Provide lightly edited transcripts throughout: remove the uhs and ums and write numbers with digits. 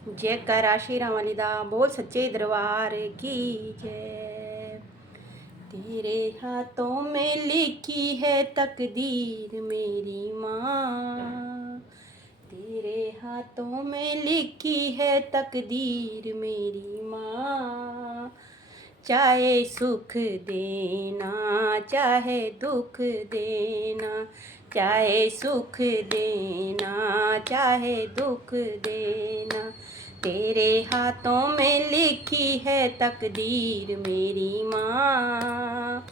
जयकारा शेरां वाली दा बोल सच्चे दरबार की जय। तेरे हाथों में लिखी है तकदीर मेरी माँ, तेरे हाथों में लिखी है तकदीर मेरी माँ। चाहे सुख देना चाहे दुख देना, चाहे सुख देना चाहे दुख देना, तेरे हाथों में लिखी है तकदीर मेरी माँ।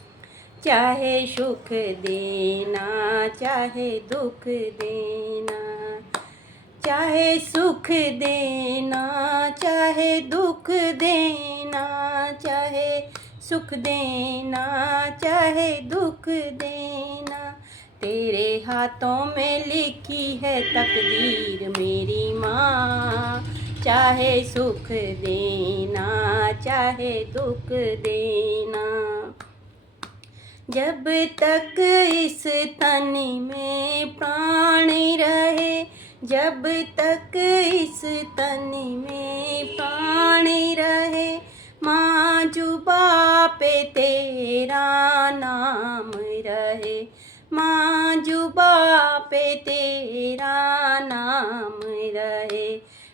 चाहे सुख देना चाहे दुख देना, चाहे सुख देना चाहे दुख देना, चाहे सुख देना चाहे दुख देना, तेरे हाथों में लिखी है तकदीर मेरी माँ। चाहे सुख देना चाहे दुख देना, जब तक इस तन में प्राण रहे, जब तक इस तन में प्राण रहे, माँ जुबा पे तेरा नाम रहे, माँ जुबा पे तेरा नाम रहे।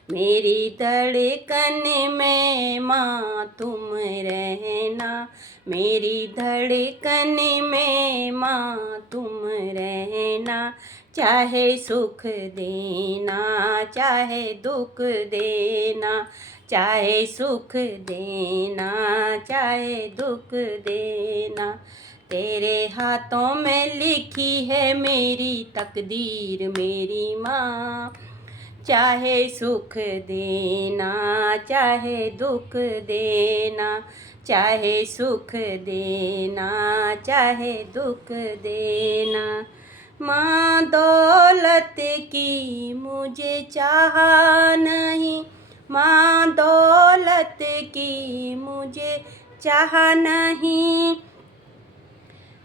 मेरी धड़कन में माँ तुम रहना, मेरी धड़कन में माँ तुम रहना। चाहे सुख देना चाहे दुख देना, चाहे सुख देना चाहे दुख देना, तेरे हाथों में लिखी है मेरी तकदीर मेरी माँ। चाहे सुख देना चाहे दुख देना, चाहे सुख देना चाहे दुख देना। माँ दौलत की मुझे चाह नहीं, माँ दौलत की मुझे चाह नहीं,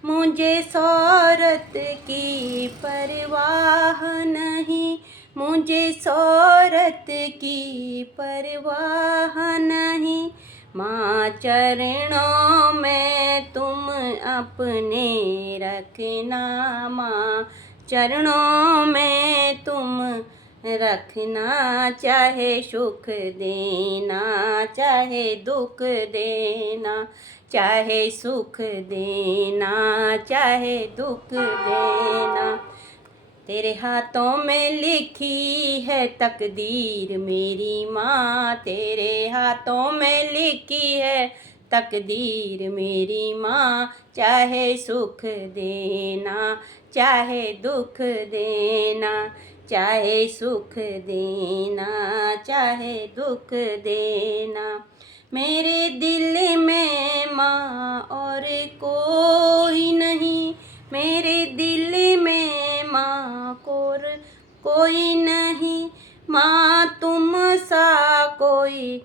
मुझे शोहरत की परवाह नहीं, मुझे शोहरत की परवाह नहीं। माँ चरणों में तुम अपने रखना, माँ चरणों में तुम रखना। चाहे सुख देना चाहे दुख देना, चाहे सुख देना चाहे दुख देना, तेरे हाथों में लिखी है तकदीर मेरी माँ। तेरे हाथों में लिखी है तकदीर मेरी माँ। चाहे सुख देना चाहे दुख देना, चाहे सुख देना चाहे दुख देना, मेरे दिल में माँ और कोई नहीं, मेरे दिल में माँ और कोई नहीं। माँ तुम सा कोई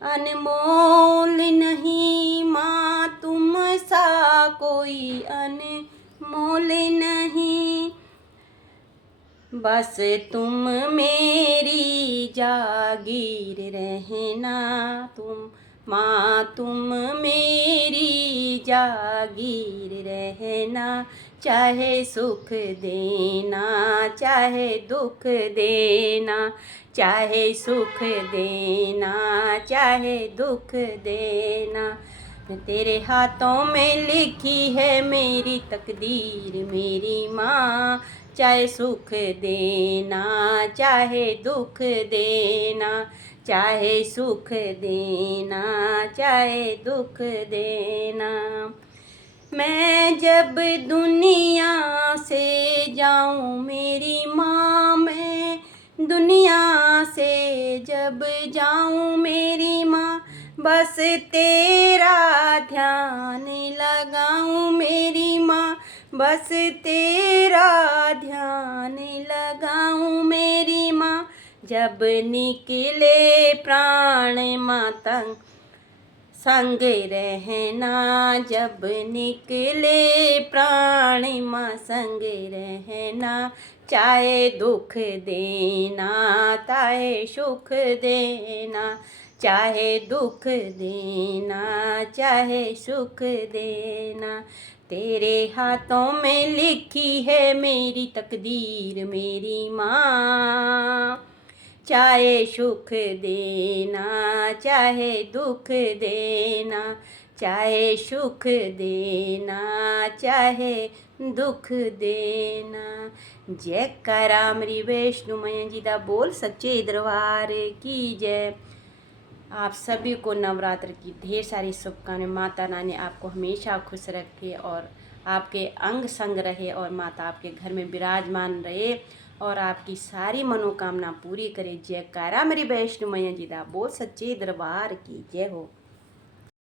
अनमोल नहीं, माँ तुम सा कोई अनमोल नहीं। बस तुम मेरी जागीर रहना, तुम माँ तुम मेरी जागीर रहना। चाहे सुख देना चाहे दुख देना, चाहे सुख देना चाहे दुख देना, तेरे हाथों में लिखी है मेरी तकदीर मेरी माँ। चाहे सुख देना चाहे दुख देना, चाहे सुख देना चाहे दुख देना, मैं जब दुनिया से जाऊँ मेरी माँ, मैं दुनिया से जब जाऊँ मेरी माँ, बस तेरा ध्यान लगाऊँ मेरी माँ, बस तेरा ध्यान लगाऊँ मेरी माँ। जब निकले प्राण माँ तंग संग रहना जब निकले प्राण माँ, संग रहना चाहे दुख देना चाहे सुख देना, चाहे दुख देना चाहे सुख देना। तेरे हाथों में लिखी है मेरी तकदीर मेरी माँ, चाहे सुख देना चाहे दुख देना, चाहे सुख देना चाहे दुख देना। जयकारा मेरी वैष्णो मैया जी दा बोल सच्चे दरबार की जय। आप सभी को नवरात्र की ढेर सारी शुभकामनाएं। माता रानी आपको हमेशा खुश रखे और आपके अंग संग रहे और माता आपके घर में विराजमान रहे और आपकी सारी मनोकामना पूरी करे। जयकारा मेरी वैष्णो मैया जी दा बोल सच्चे दरबार की जय हो।